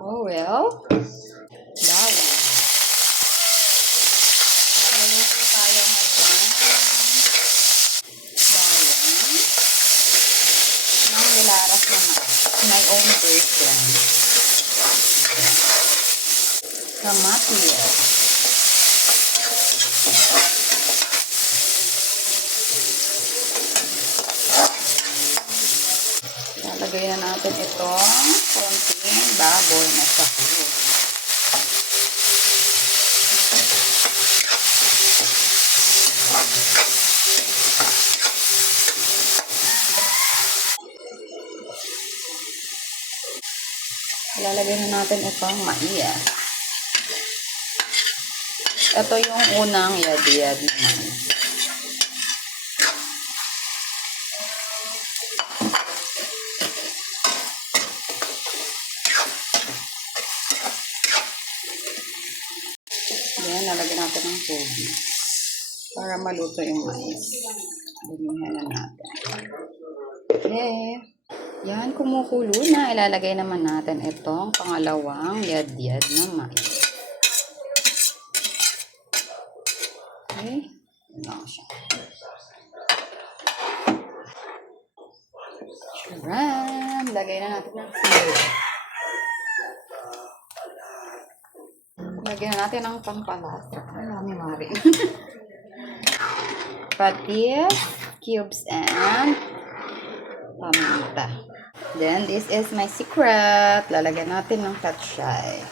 Oh well. Bawang. Luluto tayo ngayon. Bawang. Nang nilaras naman. My own version. Kamatis. Lalagay na natin itong konting baboy na sahog. Lalagay na natin itong mais. Ito yung unang yad-yad naman. Yan, lalagyan natin ng tubig para maluto yung mais. Dumihan na natin. Okay. Yan, kumukulo na. Ilalagay naman natin itong pangalawang yad-yad na mais. Okay. Yan siya. Charan! Lagay na natin ng syrup. Lagyan na natin ng pampalasa. Ay, mami-mari. Patis, cubes, and paminta. Then, this is my secret. Lalagyan natin ng katsyay.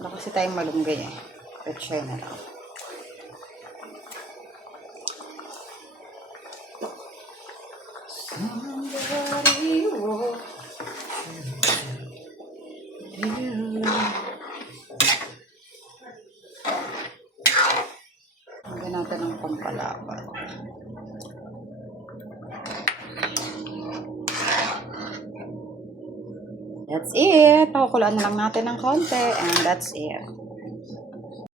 Wala kasi tayong malunggay eh. Katsyay na lang. Somebody walk you. Lagyan natin ng pampalapad. That's it. Pakukulaan na lang natin ng konti. And that's it.